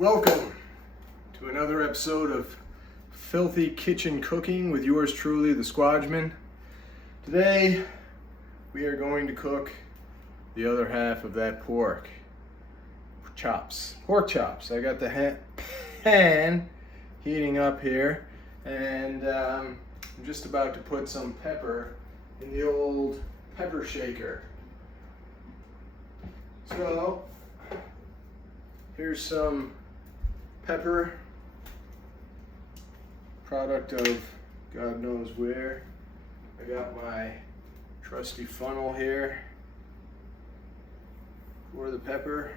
Welcome to another episode of Filthy Kitchen Cooking with yours truly, the Squadgeman. Today we are going to cook the other half of that pork chops. I got the pan heating up here, and I'm just about to put some pepper in the old pepper shaker. So here's some pepper, product of God knows where. I got my trusty funnel here for the pepper.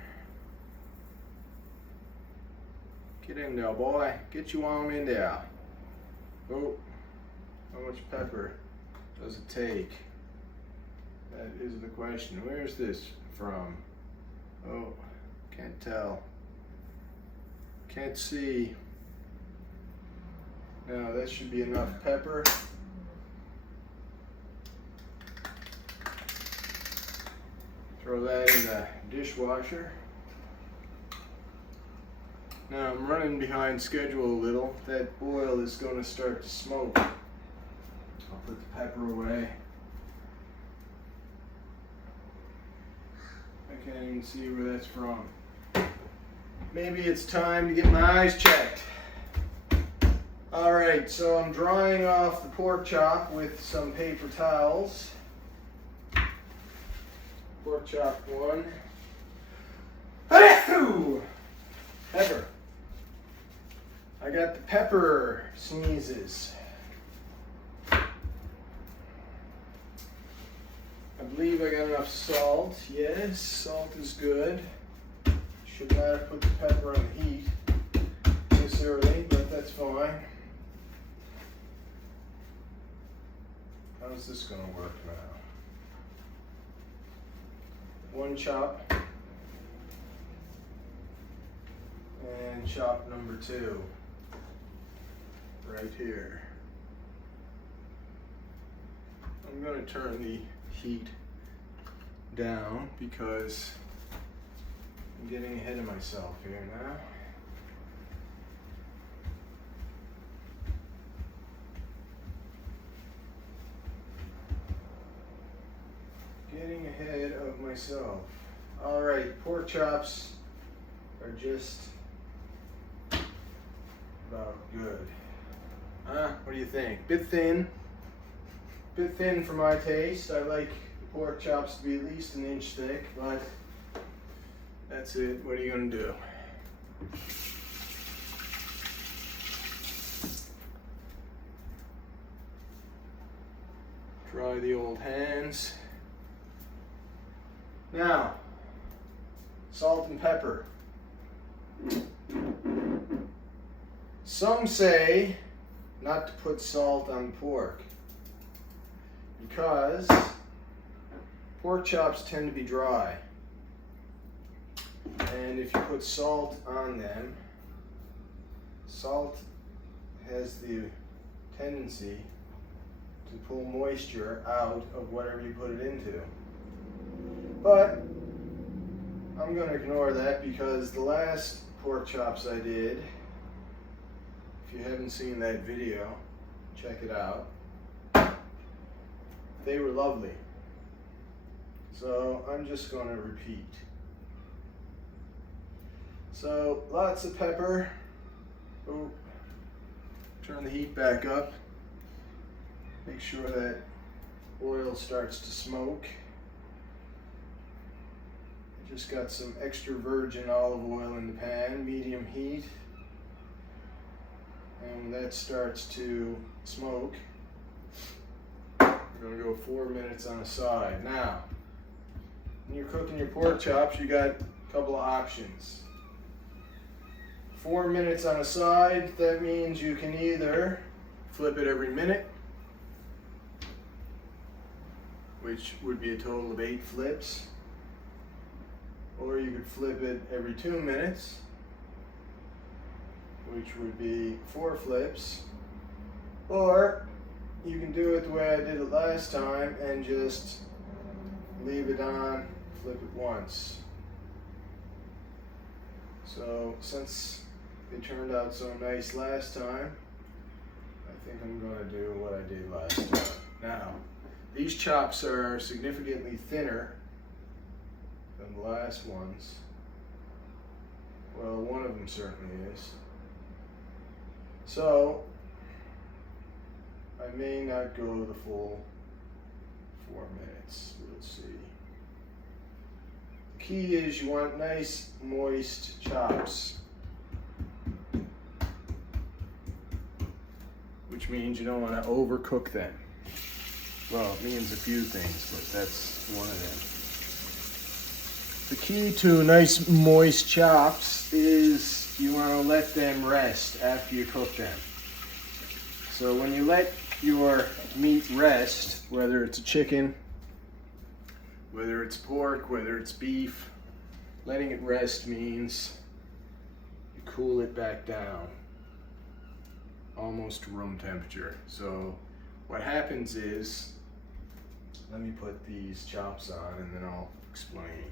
Get in there, boy. Get you on in there. Oh, how much pepper does it take? That is the question. Where's this from? Oh, can't tell. Can't see. Now that should be enough pepper. Throw that in the dishwasher. Now I'm running behind schedule a little. That oil is going to start to smoke. I'll put the pepper away. I can't even see where that's from. Maybe it's time to get my eyes checked. Alright, so I'm drying off the pork chop with some paper towels. Pork chop one. Pepper. I got the pepper sneezes. I believe I got enough salt. Yes, salt is good. Should not have put the pepper on the heat this early, but that's fine. How's this going to work now? One chop. And chop number two. Right here. I'm going to turn the heat down because I'm getting ahead of myself here now. Getting ahead of myself. Alright, pork chops are just about good. What do you think? Bit thin. Bit thin for my taste. I like the pork chops to be at least an inch thick, but that's it. What are you going to do? Dry the old hands. Now, salt and pepper. Some say not to put salt on pork because pork chops tend to be dry. And if you put salt on them, salt has the tendency to pull moisture out of whatever you put it into. But I'm going to ignore that because the last pork chops I did, if you haven't seen that video, check it out. They were lovely. So I'm just going to repeat. So lots of pepper. Oh, turn the heat back up. Make sure that oil starts to smoke. I just got some extra virgin olive oil in the pan, medium heat. And when that starts to smoke, we're going to go 4 minutes on the side. Now, when you're cooking your pork chops, you got a couple of options. 4 minutes on a side, that means you can either flip it every minute, which would be a total of 8 flips, or you could flip it every 2 minutes, which would be 4 flips, or you can do it the way I did it last time and just leave it on, flip it once. So since they turned out so nice last time, I think I'm going to do what I did last time. Now, these chops are significantly thinner than the last ones. Well, one of them certainly is. So, I may not go the full 4 minutes. We'll see. The key is you want nice, moist chops, which means you don't want to overcook them. Well, it means a few things, but that's one of them. The key to nice, moist chops is you want to let them rest after you cook them. So when you let your meat rest, whether it's a chicken, whether it's pork, whether it's beef, letting it rest means you cool it back down almost to room temperature. So what happens is, let me put these chops on and then I'll explain.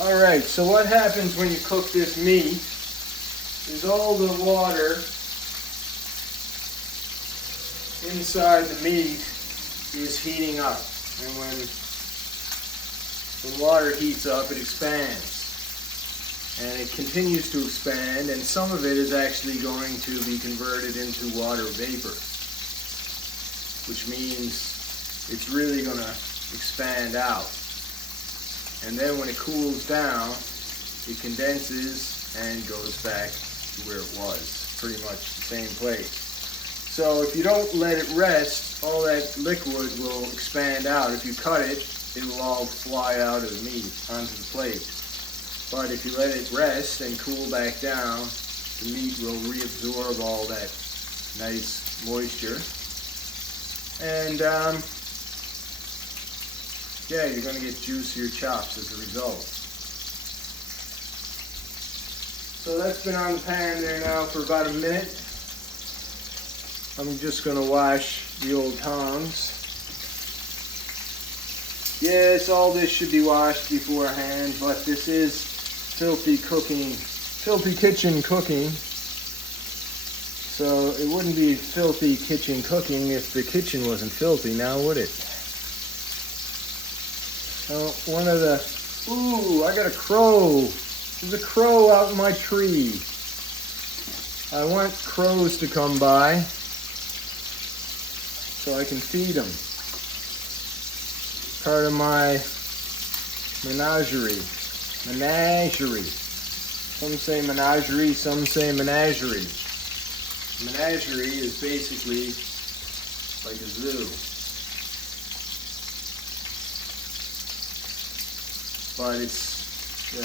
Alright, so what happens when you cook this meat is all the water inside the meat is heating up. And when water heats up, it expands. And it continues to expand, and some of it is actually going to be converted into water vapor, which means it's really going to expand out. And then when it cools down, it condenses and goes back to where it was, pretty much the same place. So if you don't let it rest, all that liquid will expand out. If you cut it, it will all fly out of the meat onto the plate. But if you let it rest and cool back down, the meat will reabsorb all that nice moisture. And yeah, you're going to get juicier chops as a result. So that's been on the pan there now for about a minute. I'm just going to wash the old tongs. Yes, all this should be washed beforehand, but this is filthy kitchen cooking. So it wouldn't be filthy kitchen cooking if the kitchen wasn't filthy, now would it? Ooh, I got a crow. There's a crow out in my tree. I want crows to come by so I can feed them. Part of my menagerie. Some say menagerie, some say menagerie. Menagerie is basically like a zoo. But it's a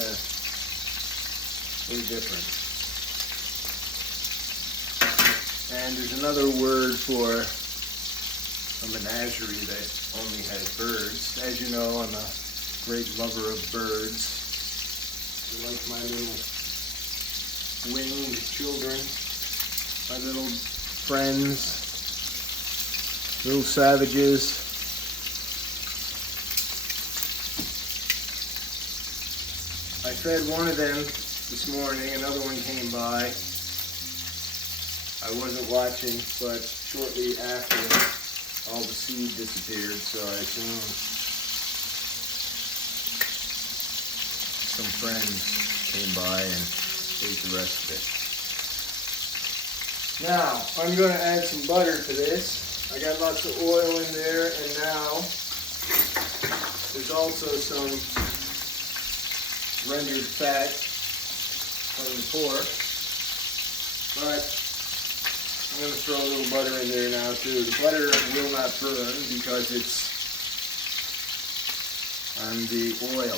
little different. And there's another word for a menagerie that only has birds. As you know, I'm a great lover of birds. They're like my little winged children, my little friends, little savages. I fed one of them this morning, another one came by. I wasn't watching, but shortly after, all the seed disappeared, so I assume some friends came by and ate the rest of it. Now, I'm going to add some butter to this. I got lots of oil in there, and now there's also some rendered fat from the pork, but I'm going to throw a little butter in there now too. The butter will not burn because it's on the oil.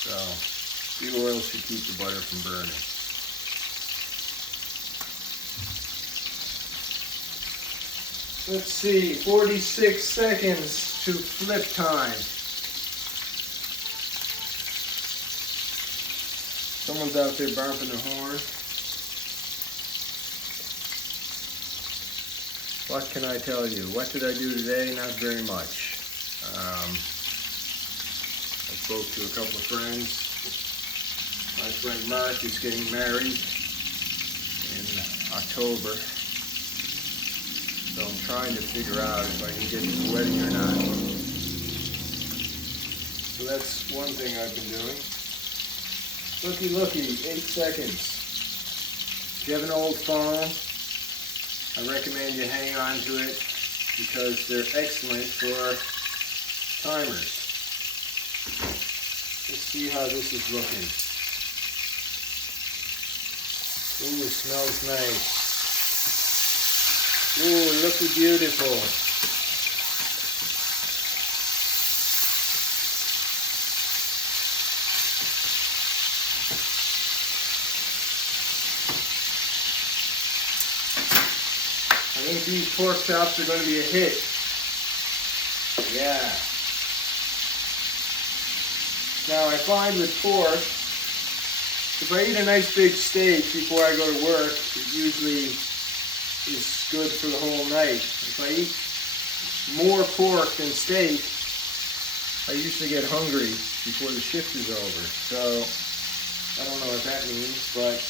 So The oil should keep the butter from burning. Let's see, 46 seconds to flip time. Someone's out there bumping the horn. What can I tell you? What did I do today? Not very much. I spoke to a couple of friends. My friend Mark is getting married in October. So I'm trying to figure out if I can get to the wedding or not. So that's one thing I've been doing. Looky, 8 seconds. If you have an old phone, I recommend you hang on to it because they're excellent for timers. Let's see how this is looking. Ooh, it smells nice. Ooh, looky beautiful. I think these pork chops are going to be a hit. Yeah. Now I find with pork, if I eat a nice big steak before I go to work, it usually is good for the whole night. If I eat more pork than steak, I usually get hungry before the shift is over. So I don't know what that means, but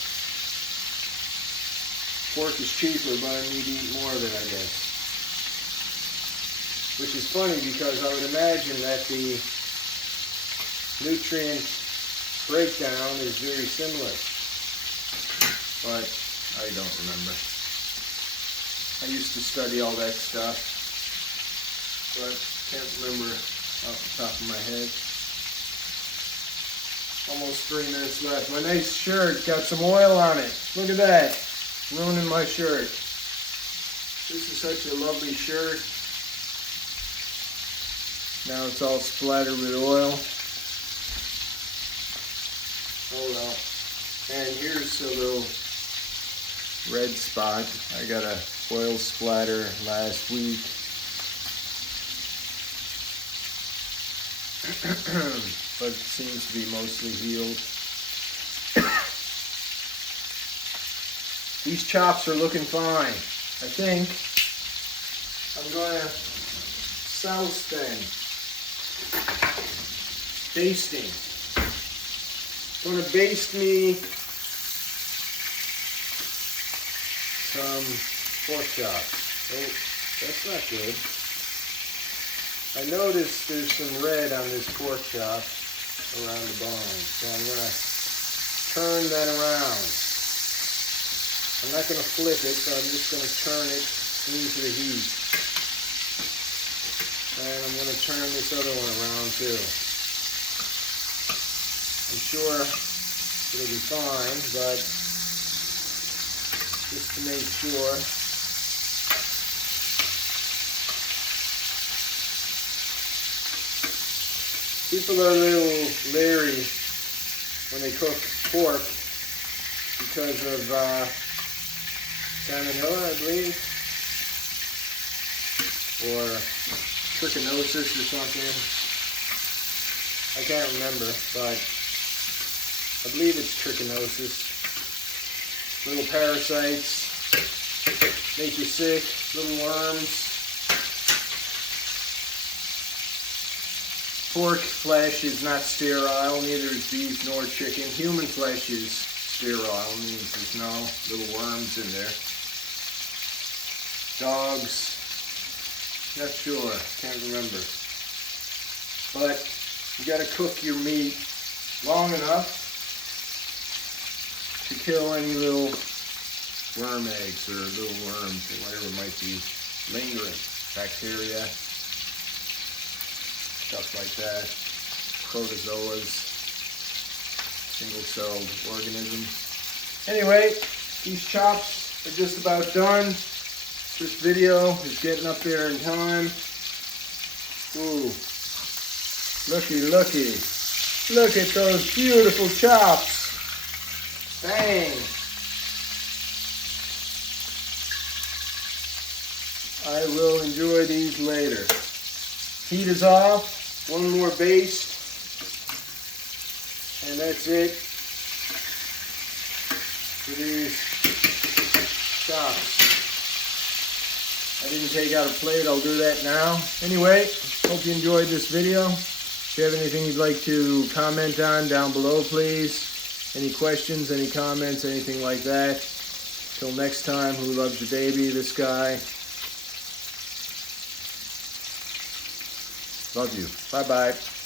pork is cheaper, but I need to eat more of it, I guess. Which is funny because I would imagine that the nutrient breakdown is very similar, but I don't remember. I used to study all that stuff, but can't remember off the top of my head. Almost 3 minutes left. My nice shirt got some oil on it. Look at that. Ruining my shirt. This is such a lovely shirt. Now it's all splattered with oil. Oh well. And here's a little red spot. I got a oil splatter last week. But it seems to be mostly healed. These chops are looking fine. I think I'm going to souse them. Basting. I'm going to baste me some pork chops. Oh, that's not good. I noticed there's some red on this pork chop around the bone, so I'm going to turn that around. I'm not going to flip it, so I'm just going to turn it into the heat. And I'm going to turn this other one around too. I'm sure it'll be fine, but just to make sure. People are a little leery when they cook pork because of salmonella, I believe, or trichinosis or something. I can't remember, but I believe it's trichinosis. Little parasites make you sick, little worms. Pork flesh is not sterile, neither is beef nor chicken. Human flesh is sterile, means there's no little worms in there. Dogs, not sure, can't remember. But you gotta cook your meat long enough to kill any little worm eggs or little worms or whatever might be lingering. Bacteria, stuff like that, protozoas, single-celled organisms. Anyway, these chops are just about done. This video is getting up there in time. Ooh, looky, looky. Look at those beautiful chops. Bang. I will enjoy these later. Heat is off. One more baste. And that's it for these chops. I didn't take out a plate. I'll do that now. Anyway, hope you enjoyed this video. If you have anything you'd like to comment on, down below, please. Any questions, any comments, anything like that. Till next time, who loves your baby? This guy. Love you. Bye-bye.